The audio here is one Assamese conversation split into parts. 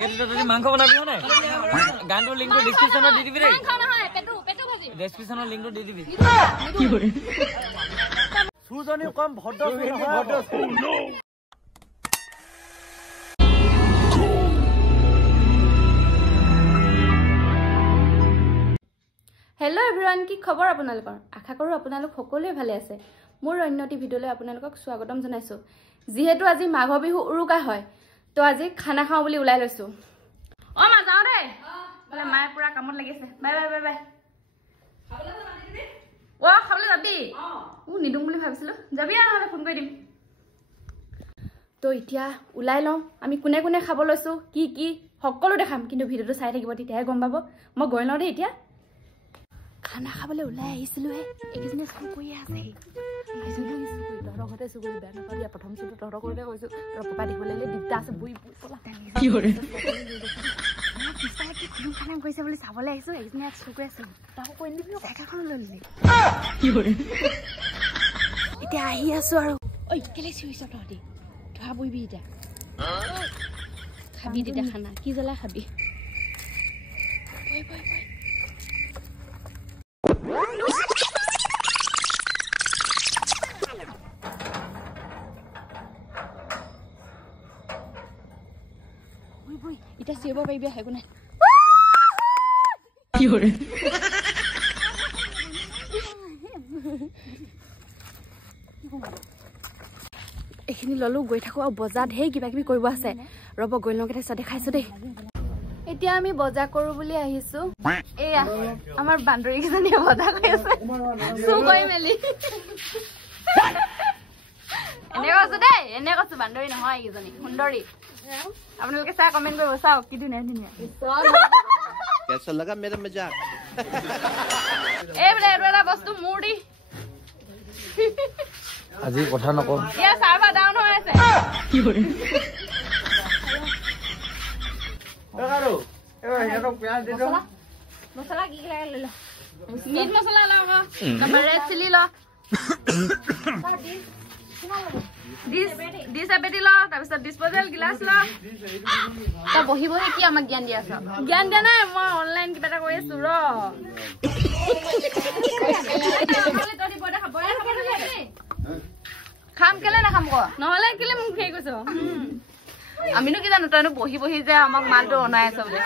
মাংস বনাবি নাই গানটো লিংকটো ডেসক্ৰিপচনত দি দিবি ৰে পেটু ভাজি ডেসক্ৰিপচনত লিংকটো দি দিবি কি কৰে সুজনী কম ভদ্ৰ हेलो एवरीवन की खबर আপোনালোকৰ আশা কৰো আপোনালোক সকলোৱে ভালে আছে মোৰ অন্যটি ভিডিঅলৈ আপোনালোকক স্বাগতম জনাইছো যিহেতু আজি মাঘ বিহু উৰুকা হয় তো আজি খানা খাও বুলি উলাই লৈছো অ মা যাও দে বলে মায়ে পুৰা কামত লাগিছে বাই বাই বাই বাই খাবলে মাতি দিবি ও খাবলে যাবি ও নিদুম বুলি ভাবিছিলো যাবি আৰু ফোন কৰি দিম তো এতিয়া উলাই লও আমি কোনে কোনে খাব লৈছো কি কি সকলো দেখাম কিন্তু ভিডিওটো চাই থাকিব তেতিয়াহে গম পাব মই গৈ লও দে এতিয়া খানা খাবলে উলাই আহিছিলো হে একজনে ফোন কৰি আছে ঘৰতে সুগৰি বেয়া নাপাবি প্ৰথম চুটো তহৰ কৰিলে কৈছো আৰু পাপা দিবলৈ দিগদাৰ আছে বুই পলা কি কৰে কি কোন খানা কৈছে বুলি চাবলৈ আহিছো একজনে চুকৈ আছে তাও কৈ দিবি জায়গাখন ললি কি কৰে এতিয়া আহি আছো আৰু ঐ কেলে চিউইছ তহতি ধৰা বইবি এতিয়া খাবি তেতিয়া খানা কি জ্বলা খাবি বই বই বই এটা সেব পাইবি হেগু না কি হরে এখিনি ললো গৈ থাকো আৰু বজাত হে কিবা কিবি কৰিব আছে ৰব গৈ লওঁকে চাই দেখাইছো দেই এতিয়া আমি বজাৰ কৰো বুলি আহিছো এয়া আমাৰ বান্দৰী কিজনী বজাৰ কৰি আছে সু গৈ মেলি এনে কৈছো বান্দৰী নহয় কিজনী সুন্দৰী আপোনালোকে চাই কমেন্ট কৰিব চাও কি ধুনীয়া ধুনীয়া कैसा लगा मेरा मजाक এই বোলে এটা বস্তু মুড়ি আজি কথা নকম ইয়া সাৰ্ভাৰ ডাউন হৈ আছে কি কৰে এগাৰো এটো পিয়াজ দি দিও মছলা কি কি লাগে লৈ ল মিট মছলা লও তাৰপৰা ৰেড চিলি ল দিছ এবেটি ল তাৰপিছত ডিসপোজেল গ্লাস ল তা বহি বহি কি আমাক জ্ঞান দিয়া আছে জ্ঞান দিয়া নাই মই অনলাইন কিবা এটা কৰি আছো ৰ খাম কেলে না খাম ক নহলে কেলে মোক ফেই কৈছ আমিনো কি জানো তইনো বহি বহি যে আমাক মালটো অনাই আছ বুলি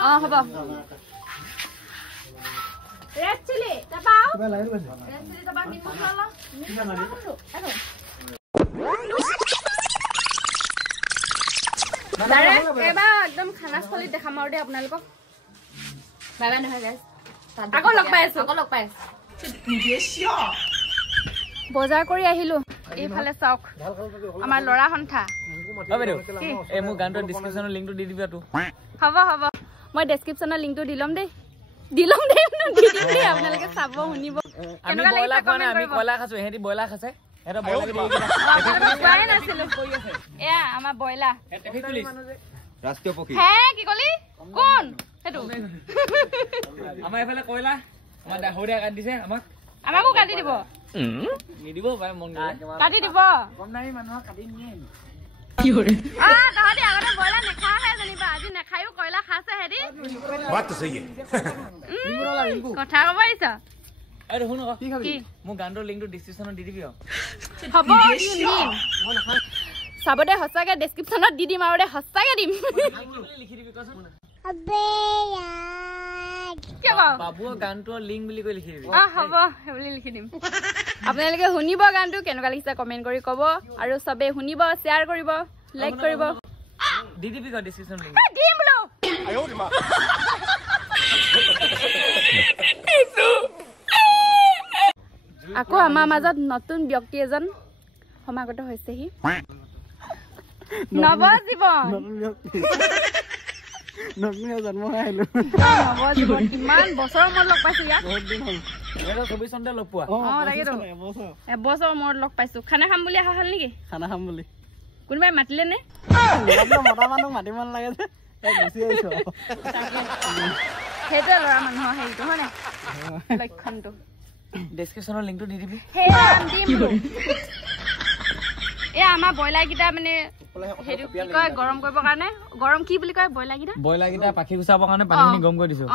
অ হ'ব ৰেড চিলি তাপাও ৰেড চিলি তাপা মিট মছলা ল এবাৰ একদম খানাস্থলীত দেখাম আৰু দেই আপোনালোকক বাই বাই নহয় গাইজ আকৌ লগ পাই আছো বজাৰ কৰি আহিলো এইফালে চাওক আমাৰ লৰা সন্থা এই মোৰ গানটো ডেসক্ৰিপচনৰ লিংকটো দি দিবি তো হ'ব হ'ব মই ডেসক্ৰিপচনৰ লিংকটো দি লম দেই আপোনালোকে চাব শুনিব আমি বয়লা খোৱা নাই আমি কয়লা খাইছো হেতি বয়লা খাইছে এটা বয়লা কোৱাই নাছিলো এয়া আমাৰ বয়লা ট্ৰেফিক পুলিচ राष्ट्रीय पक्षी হে কি কলি কোন হেতু আমাৰ এফালে কয়লা আমাৰ দাহৰিয়া কাটি দিছে আমাকো কাটি দিব নিদিব ভাই মন কাটি দিব কম নাই মানুহক কাটি নিয়ে কি হৰে তাহাঁতি আগতে বয়লা নেখাহে জানিবা আজি নেখায়ো কয়লা খাইছে হেৰি बात तो सही है কথা কব আহিছ আৰে শুন কি মোৰ গানটোৰ লিংকটো ডেসক্ৰিপচনত দি দিবি হ'ব দিম চাব দে সঁচাকে ডেসক্ৰিপচনত দি দিম আৰু দে সঁচাকে দিম লিখি দিবি কচোন আবে यार কি বাবু গানটোৰ লিংক বুলি কৈ লিখি দিবি হ'ব হেবলি লিখি দিম আপোনালোকে শুনিব গানটো কেনেকুৱা লাগিছে কমেন্ট কৰি কব আৰু সবে শুনিব শেয়াৰ কৰিব লাইক কৰিব দি দিবি ক ডেসক্ৰিপচন লিংক দিম বোলো আকৌ আমাৰ মাজত নতুন ব্যক্তি এজন সমাগত হৈছেহি নৱজীৱন জন্ম হৈ আহিলো নৱজীৱন কিমান বছৰৰ মূৰত লগ পাইছো ইয়াক বহুত দিন হ'ল 24 চনতে লগ পোৱা তাকেতো এবছৰ মূৰত লগ পাইছো খানা খাম বুলি আহা হল নেকি খানা খাম বুলি কোনোবাই মাতিলে নে মতা মানুহ মাতিব নালাগে যে গুচি আহিছো সেইটোৱে ল'ৰা মানুহৰ হেৰিটো হয় নাই লক্ষণটো ডেসক্ৰিপচনৰ লিংকটো দি দিবি হে ৰাম দিম এ আমাৰ বয়লাৰ কিটা মানে হেৰি কি কয় গৰম কৰিবৰ কাৰণে গৰম কি বুলি কয় বইলাৰকেইটা পাখি গুচাবৰ কাৰণে পানীখিনি গৰম কৰি দিছো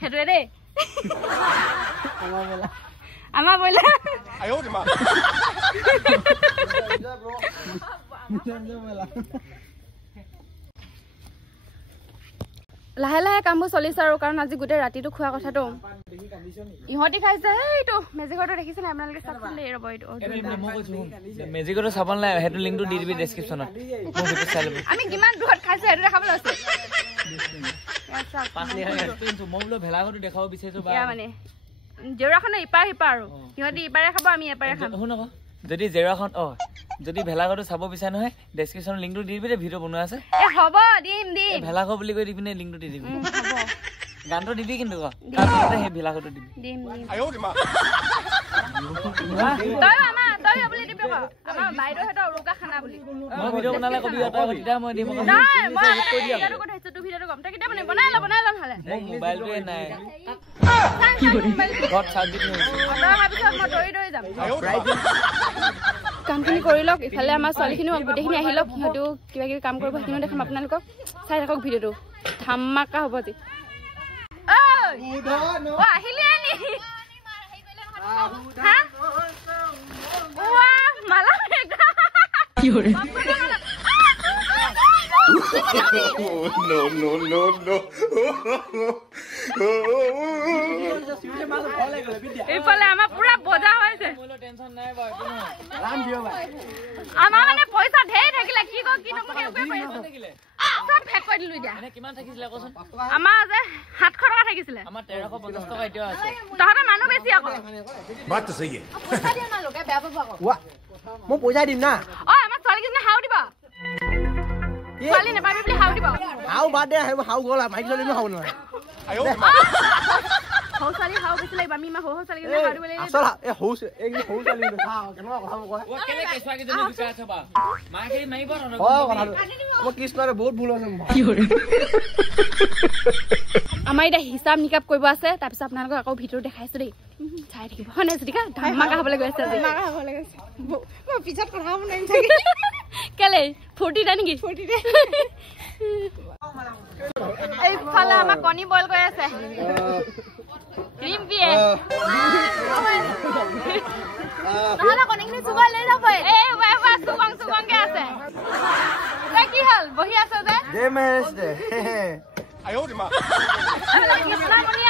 সেইটোৱে দেই আমাৰ বইলাৰ লাহে লাহে কামবোৰ চলিছে আৰু কাৰণ আজি গোটেই ৰাতিটো খোৱা কথাটো ইহঁতি খাইছে এইটো মেজিকটো দেখিছে নাই আপোনালোকে চাবলৈ ৰ'ব এইটো মেজিকটো চাব নালাগে সেইটো লিংকটো দি দিবি ডেছক্ৰিপশ্যনত আমি কিমান দূৰত খাইছো সেইটো দেখাবলৈ আছে মই বোলো ভেলাঘৰটো দেখাব বিচাৰিছো মানে জেউৰাখনে ইপাৰ সিপাৰ আৰু সিহঁতি ইপাৰে খাব আমি এপাৰে খাম শুন আকৌ যদি জেউৰাখন যদি ভেলাঘৰটো চাব বিচাৰে নহয় ডেছক্ৰিপশ্যনত লিংকটো দি দিবি ভিডিঅ' বনোৱা আছে হ'ব দিম ভেলাঘৰ বুলি কৈ দি পিনে লিংকটো দি দিবি গানটো দিবি কিন্তু সেই ভেলাঘৰটো দিবি মোবাইলটোৱে নাই কামখিনি কৰি লওক ইফালে আমাৰ ছোৱালীখিনিও গোটেইখিনি আহি লওক সিহঁতেও কিবা কিবি কাম কৰিব সেইখিনিও দেখাম আপোনালোকক চাই থাকক ভিডিঅ'টো ধামাকা হ'ব আজি এইফালে আমাৰ পুৰা বজা হৈছে আমাৰ মানে পইচা ঢেৰ থাকিলে কি আমাৰ যে 700 টকা থাকিছিলে তহঁতৰ মানুহ বেছি আকৌ মই পইচা দিম না আমাৰ ছোৱালীকেইজনী হাও দিব ছোৱালী নেপাবি বুলি হাও দিব হাও বাদ দে হাও গ'ল মাইকী ছোৱালী হাও নহয় সৰু ছোৱালী হাও বেছি লাগিব আমি ইমান সৰু ছোৱালীকেইজনী হাও দিব লাগিব কৃষ্ণৰে বহুত ভুল হৈছে আমাৰ এতিয়া হিচাপ নিকাপ কৰিব আছে তাৰপিছত আপোনালোকক আকৌ ভিডিঅ' দেখাইছো দেই চাই থাকিব হয় নাই জ্যোতিকা ধামাকা হ'বলৈ গৈ আছে পিছত কথা কেলে ফূৰ্তি দে নেকি এইফালে আমাৰ কণী বইল কৰি আছে ৰিম্পিয়ে নহ'লে কণীখিনি চুবাই লৈ যাব চুগংকে আছে তই কি হ'ল বহি আছ যে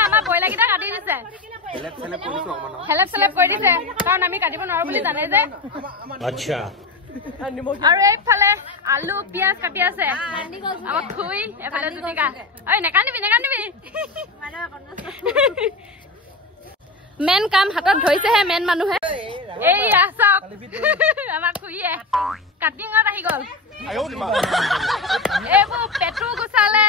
আমাৰ বইলাৰকেইটা কাটি দিছে হেলেপ কৰি দিছে কাৰণ আমি কাটিব নোৱাৰো বুলি জানে যে আৰু এইফালে আলু পিয়াজ কাটি আছে আমাৰ খুই এফালে জ্যোতিকা ঐ নেকান্দিবি মেন কাম হাতত ধৰিছেহে মেন মানুহে এইয়া চাওক আমাৰ খুইয়ে কাটিঙত আহি গ'ল এইবোৰ পেটু গুচালে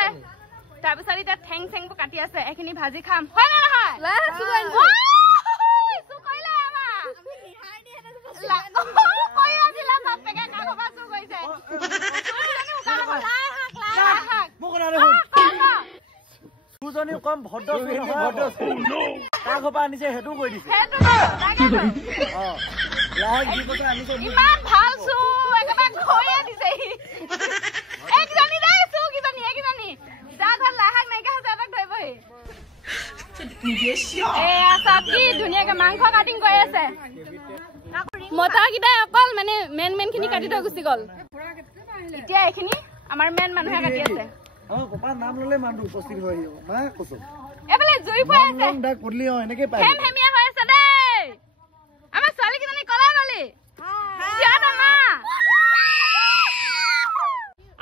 তাৰপিছত এতিয়া ঠেং চেংবোৰ কাটি আছে এইখিনি ভাজি খাম হয় নে নহয় কম ভদ্ৰ আনিছে সেইটো কৈ দিছে ইমান ভাল চু একেবাৰে খৈয়ে দিছে একজনী দে চু কিজনী যা ঘৰ লাহাক নাইকিয়া হৈছে এটাক ধৰিবহি এয়া চাওক কি ধুনীয়াকে মাংস কাটিং কৰি আছে মতাকেইটাই অকল মানে মেন খিনি কাটি থৈ গুচি গ'ল এতিয়া এইখিনি আমাৰ মেন মানুহে কাটি আছে নাম ললে মানুহ উপস্থিত হৈ এইফালে জুই ফুৱাই আছে হেমহেমীয়া হৈ আছে দেই আমাৰ ছোৱালীকেইজনী কলা গলি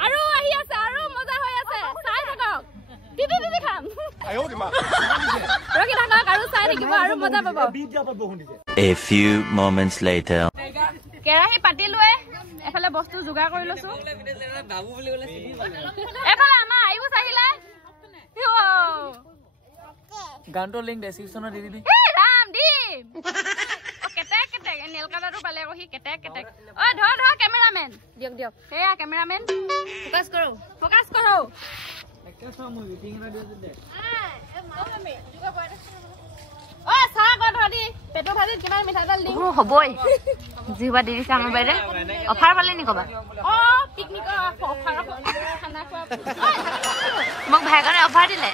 আৰু আহি আছে আৰু মজা হৈ আছে চাই থাকক দিদি খাম ৰখি থাকক আৰু চাই থাকিব আৰু মজা পাব A few moments later কেৰাহী পাতিলোৱে এফালে বস্তু যোগাৰ কৰি লৈছো এফালে আমাৰ আইবুচ আহিলে গানটোৰ লিংক ডেছক্ৰিপশ্যনত দি দিবি ৰাম দিম কেটেক নেল কালাৰটো পালে আকৌ সি কেটেক ধৰ কেমেৰামেন দিয়ক সেয়া কেমেৰামেন ফকাছ কৰো হ'বই জিহবা দি দিছে আমাৰ বাইৰে অফাৰ পালে নি কবা পিকনিকৰ অফাৰ খানা খোৱা মোক ভাই কাৰণে অফাৰ দিলে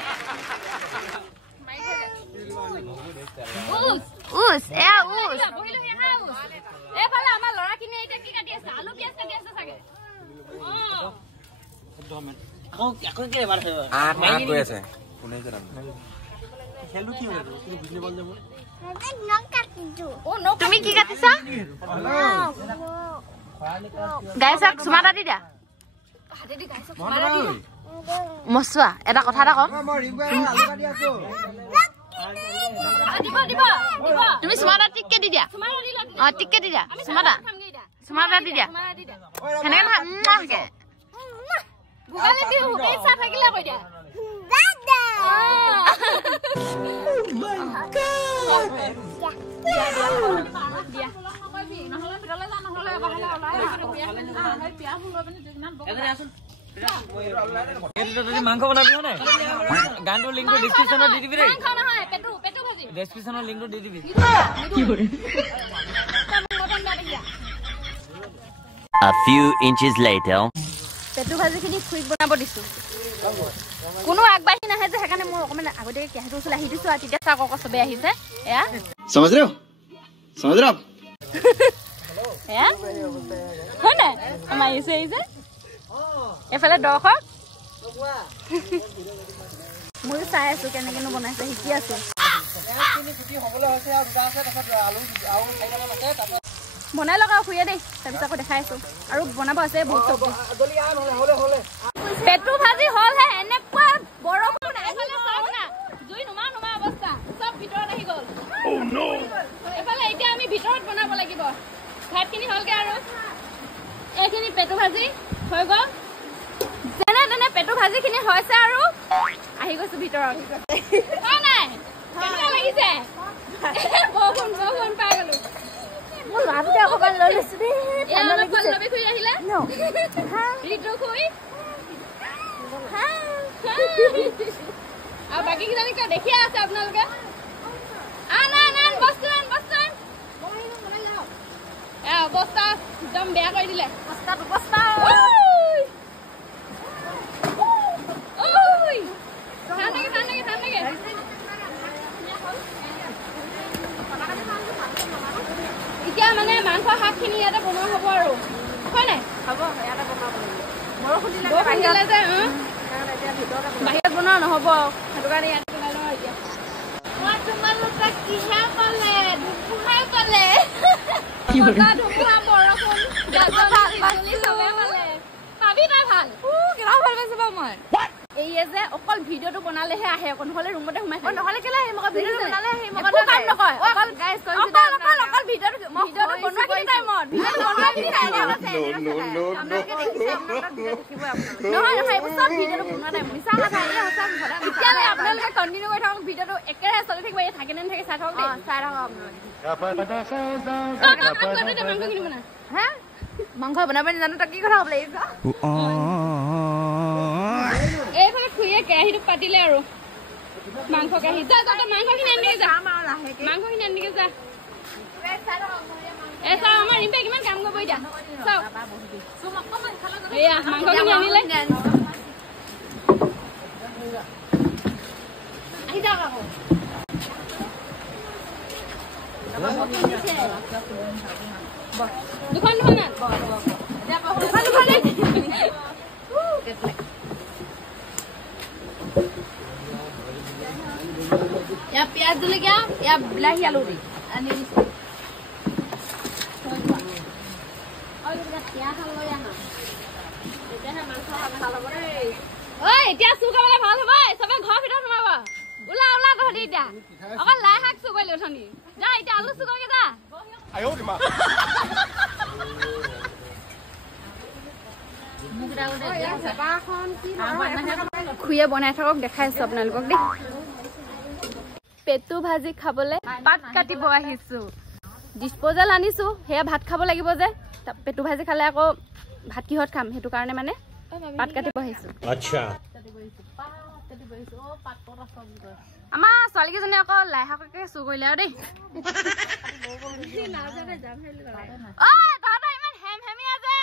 উস এয়া উস বহিলো হেহা উস এফালে আমাৰ লৰা কিনে এতিয়া কি কাটি আছে আলু পিয়াজ কাটি আছে চাগে আকৌ কি এবাৰ হয় কৈ আছে কোনে জানে খেলটো কি হয় তুমি বুজি পাল যাব তুমি কি কাটিছা গাইছক সুমাটা দি দিয়া হাতে দি গাইছক সুমাটা দি দিয়া মছুৱা এটা কথা এটা কম মই ৰিংগু আলু কাটি আছো দিব দিব দিব তুমি সুমাটা টিককে দি দিয়া অ টিককে দি দিয়া সুমাটা দি দিয়া হেনেকে নাকে ভুগালে দি হুকে চা থাকিলা কই দিয়া দাদা মাই গড দিয়া নহলে ভিতৰলৈ যা নহলে বাহিৰলৈ ওলাই পিয়া ফুল লৈ পিনে জগনান এদৰে আসুন এটো মাংস বনাবি না গানটো লিংকটো ডেসক্রিপশনত দি দিবি রে মাংস নহয় পেটু ভাজি ডেসক্রিপশনত লিংকটো দি দিবি কি কৰে A few inches later. পেটু ভাজিখিনি খুইক বনাব দিছো কোনো আগবাঢ়ি নাহে যে সেইকাৰণে মই অকমান আগতে কেহেতু উচল আহি দিছো আৰু তেতিয়া চাক আকৌ সবে আহিছে এয়া समझ रहे हो এয়া হয় না আমাৰ আহিছে এফালে দৰ্শক মই চাই আছো কেনেকেনো বনাইছে শিকি আছো বনাই লগাও খুইয়ে দেই তাৰপিছত আকৌ দেখাই আছো আৰু বনাব আছে বহুত পেটু ভাজি হল হে এনেকুৱা বৰষুণ এফালে চাওক না জুই নুমা অৱস্থা সব ভিতৰত আহি গল এফালে এতিয়া আমি ভিতৰত বনাব লাগিব ভাতখিনি হলগে আৰু এইখিনি পেটু ভাজি হৈ গল যেনে তেনে পেটু ভাজিখিনি হৈছে আৰু আহি গৈছো ভিতৰত হয় নাই কেনেকুৱা লাগিছে বৰষুণ পাই গলো মোৰ ৰাতে অকমান লৈ লৈছো দেই ঠাণ্ডা লাগিছে লবি খুই আহিলে ৰিতু খুই আৰু বাকি কিজানি কা দেখি আছে আপোনালোকে আন বস্তু অৱস্থা একদম বেয়া কৰি দিলে অৱস্থা এতিয়া মানে মাংস শাকখিনি ইয়াতে বনোৱা হ'ব আৰু হয় নাই হ'ব ইয়াতে বনাব বৰষুণ দিলে যে বাহিৰত বনোৱা নহ'ব সেইটো কাৰণে ইয়াতে বনাই লওঁ এতিয়া তোমালোকে কিহে পালে ধুমুহাই পালে ধুমুহা বৰষুণ পাবি তই ভাল কিমান ভাল পাইছো বাৰু মই এইয়ে যে অকল ভিডিঅ'টো বনালেহে আহে অকল নহলে ৰুমতে সোমাই থাকে নহলে কেলে আহিম আকৌ ভিডিঅ'টো বনালে আহিম আকৌ কাম নকয় অকল গাইছ কৈছো অকল ভিডিঅ'টো বনোৱা কি টাইমত ভিডিঅ'টো বনোৱা কি টাইমত আপোনালোকে দেখিছে আপোনালোকৰ ভিডিঅ' দেখিবই আপোনালোকে নহয় এইবোৰ সব ভিডিঅ'টো বনোৱা টাইম মিছা কথা এই সঁচা কথা এতিয়ালৈ আপোনালোকে কণ্টিনিউ কৰি থাকক ভিডিঅ'টো একেৰাহে চলি থাকিব এই থাকে নে নাথাকে চাই থাকক দেই চাই থাকক আপোনালোকে হে মাংস বনাব নাজানো তই কি কথা ক'ব লাগিছ এইফালে খুইয়ে কেৰাহীটো পাতিলে আৰু মাংস কেৰাহী যা মাংসখিনি আনিকে যা মাংসখিনি আনিকে যা চা আমাৰ ৰিম্পে কিমান কাম কৰিব এতিয়া চাওক এয়া মাংসখিনি আনিলে আহি যাওক আকৌ দুখন या प्याज जलकिया या बिलाही आलू दी आणि और प्याज हलवा या ना तेहा मांस ভাল হ'ব ৰে ঐ এতিয়া সুকাবলে ভাল হ'ব সবে ঘৰ ভিতৰত সোমাবা উলা গহদি দিয়া অকল লাই শাক সুকাইলে উঠনি যা এতিয়া আলু সুকাকে যা আয়ো দিমা খুইয়ে বনাই থাকক দেখাইছো আপোনালোকক দেই পেটু ভাজি খাবলে পাত কাটিব আহিছো ডিসপোজাল আনিছো হেয়া ভাত খাব লাগিব যে পেটু ভাজি খালে আকৌ ভাত কিহত খাম হেতু কাৰণে মানে পাত কাটিব আহিছো আচ্ছা আমাৰ ছোৱালীকেইজনী আকৌ লাই শাককে চু কৰিলে আৰু দেই ঐ তহঁত ইমান হেম হেমিয়া যে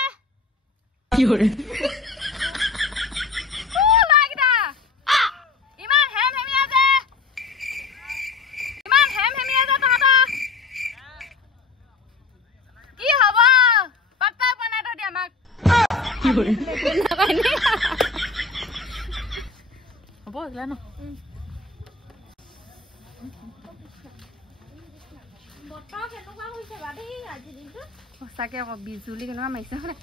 হ'ব এইগিলা ন সঁচাকে আকৌ বিজুলী কেনেকুৱা মাৰিছে হয়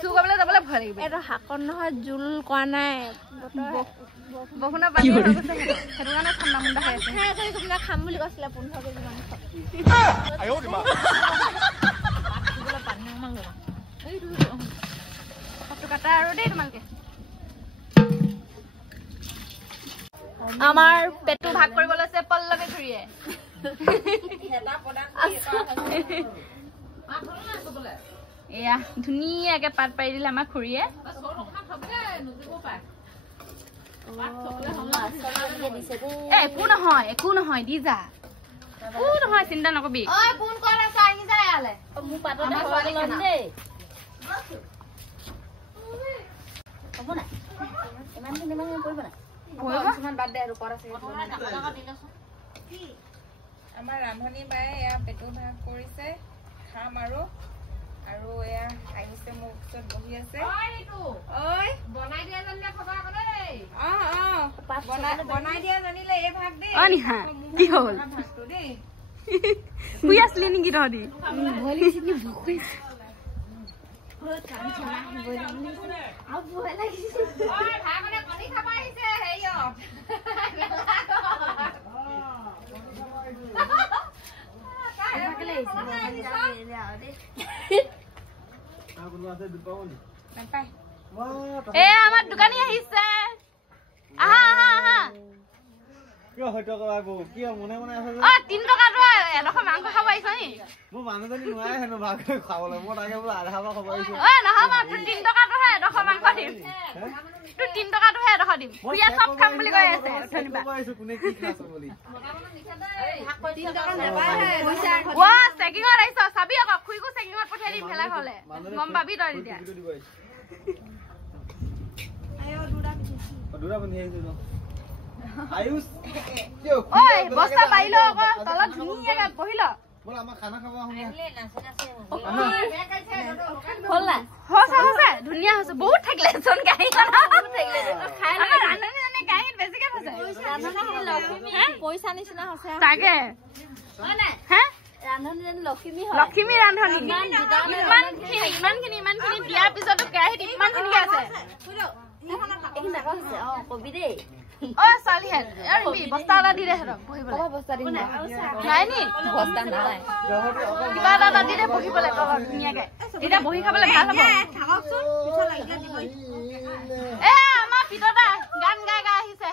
চুৰ কৰিবলৈ যাবলৈ ভয় লাগিব এইটো শাকত নহয় জোল কৰা নাই বৰষুণৰ পানী হৈ গৈছে সেইটো কাৰণে ঠাণ্ডা মুণ্ডা হৈ আছে খাম বুলি কৈছিলে 15 কেজি মাংস পানী অকমান ল'বা এইটো কাটা আৰু দেই তোমালোকে আমাৰ পেটটো ভাগ কৰিব লৈছে পল্লৱী খুৰীয়ে এয়া ধুনীয়াকে পাত পাৰি দিলে আমাৰ খুৰীয়ে একো নহয় দি যা একো নহয় চিন্তা নকবি আমাৰ ৰান্ধনী বায়ে এয়া পেটু ভাগ কৰিছে খাম আৰু এয়া আহিছে মোৰ ওচৰত বহি আছে বনাই দিয়া জানিলে এই ভাগ দেই কি হ'ল শুই আছিলি নেকি তহঁতি আমাৰ দোকানী আহিছে কিয় হয়তো কৰাবো কিয় মনে মনে আছে 3 টকাটো এডোখৰ মাংস খাব আহিছা নি মোৰ মানুহজনী নোৱাৰে হেনো ভাগ খাবলৈ মই তাকে বোলো আধা ভাগ খাব আহিছো নহবা 3 টকাটোহে এডোখৰ মাংস দিম তোৰ 3 টকাটোহে এডোখৰ দিম খুৰীয়া চব খাম বুলি কৈ আছে কোনে কি খাইছো বুলি চেকিঙত আহিছ চাবি আকৌ খুৰীকো চেকিঙত পঠিয়াই দিম ভেলা ঘৰলে গম পাবি তই তেতিয়া দুটা বন্ধি আহিছো ন আয়ুষ বস্তা পাৰিল আকৌ তলত ধুনীয়াকে বহিল বল আমাৰ খানা খাব আহো হৈছে ধুনীয়া হৈছে বহুত থাকিলে চোন গাড়ীখন ৰান্ধনীজনে গাড়ীত বেছিকে থৈছে পইচা নিচিনা হৈছে তাকে লক্ষ্মী ৰান্ধনী ইমানখিনি দিয়াৰ পিছতো কেৰাহীত ইমানখিনি আছে কবি দেই ছোৱালীহেঁত বস্তা এটা দি দে নাই নি বস্তা নাই কিবা এটা দি দে বহিবলৈ ধুনীয়াকে এতিয়া বহি খাবলৈ ভাল হ'ব আমাৰ পিততা গান গাই আহিছে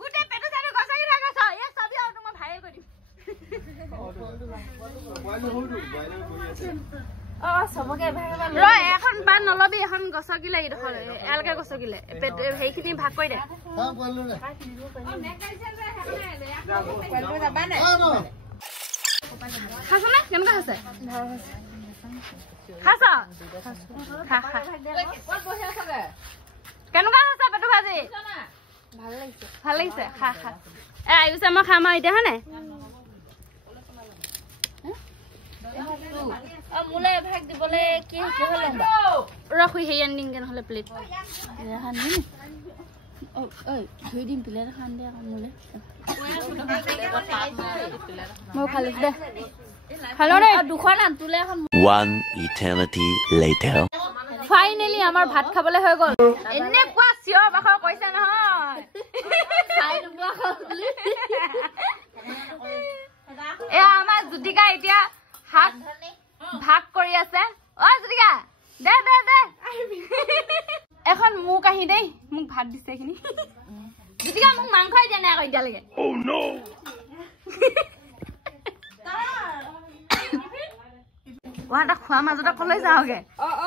গোটেই পেটু চাটু গছকি থাক চাবি আৰু তোমাক ভাইৰেল কৰি দিম এখন পাত নলবি এখন গছকিলে এইডোখৰ এলকে গছকিলে সেইখিনি ভাগ কৰি দে খাইছ নে কেনেকুৱা হৈছে কেনেকুৱা হৈছে পেটু ভাজি ভাল লাগিছে খা আহিছে মই খাম আৰু এতিয়া হয় নাই মোলে ভাগ দিবলৈ কি ৰখি সেই আনিমগে নহ'লে প্লেট ধুই দিম প্লেট এখন দে আকৌ মোলে মই খালো দে খালো দে দুখন আন তোলে এখন 1 eternity later. ফাইনেলি আমাৰ ভাত খাবলৈ হৈ গ'ল এনেকুৱা চিঞৰ বাখৰ কৈছে নহয় এয়া আমাৰ জুতিকা এতিয়া হাত ভাগ কৰি আছে জুতিকা দে এখন মোক আহি দেই মোক ভাত দিছে এইখিনি জুতিকা মোক মাংসই দিয়া নাই আকৌ এতিয়ালৈকে খোৱা মাজতে কলৈ যাওঁগে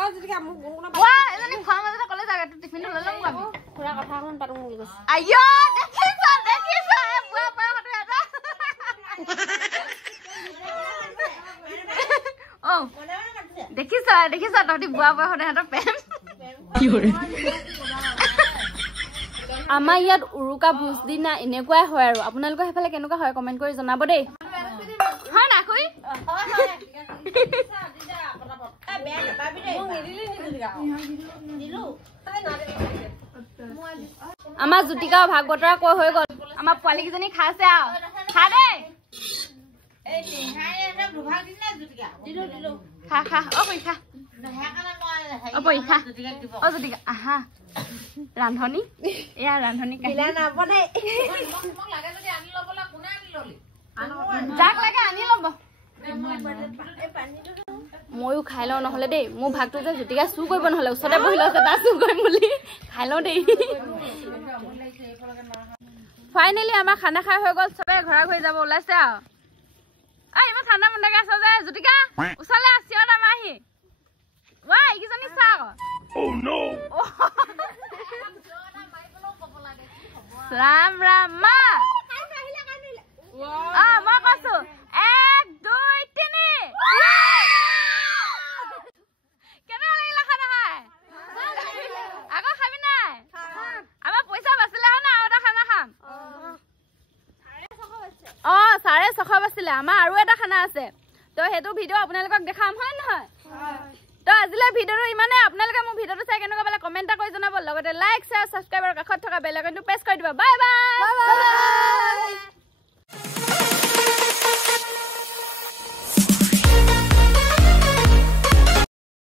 এজনী খোৱা মাজতে কলৈ যাওঁগে তোৰ টিফিনটো লৈ ল'ম পাবি খুৰা কথা এখন পাতো বুলি কৈছে আইঅ দেখিছ দেখিছ তহঁতি বুঢ়া বয়সত সিহঁতৰ প্ৰেম আমাৰ ইয়াত উৰুকা ভোজ দিনা এনেকুৱাই হয় আৰু আপোনালোকৰ সেইফালে কেনেকুৱা হয় কমেণ্ট কৰি জনাব দেই হয় না খুই আমাৰ জ্যোতিকাও ভাগ বতৰা কৈ হৈ গ'ল আমাৰ পোৱালীকেইজনী খাইছে আৰু খা দেই খা খা অ পৰি খা অ পৰি খা অ জ্যোতিকা আহা ৰান্ধনী এয়া ৰান্ধনী যাক লাগে আনি ল'ব ময়ো খাই লওঁ নহ'লে দেই মোৰ ভাগটো যে জ্যোতিকা চুৰ কৰিব নহ'লে ওচৰতে বহি লৈছে তাৰ চুৰ কৰিম বুলি খাই লওঁ দেই ফাইনেলি আমাৰ খানা খাই হৈ গ'ল চবে ঘৰা ঘৰি যাব ওলাইছে আৰু ইমান ঠাণ্ডা মুণ্ডাকে আছ যে জ্যোতিকা ওচৰলৈ আছিও নামা আহি ৱা এইকেইজনী চা ৰাম ৰাম মা মই কৈছো 1 2 3 কেনে লাগিলা খানা খাই আকৌ খাবি নাই আমাৰ পইচা বাচিলে হয় না আৰু এটা খানা খাম 6:30 বাচিলে আমাৰ আৰু এটা খানা আছে তো সেইটো ভিডিঅ' আপোনালোকক দেখাম হয় নহয় তো আজিলৈ ভিডিঅ'টো ইমানে আপোনালোকে মোৰ ভিডিঅ'টো চাই কেনেকুৱা পালে কমেণ্ট কৰি জনাব লগতে লাইক শ্বেয়াৰ ছাবস্ক্ৰাইব আৰু কাষত থকা বেল আইকনটো প্ৰেছ কৰি দিব বাই বাই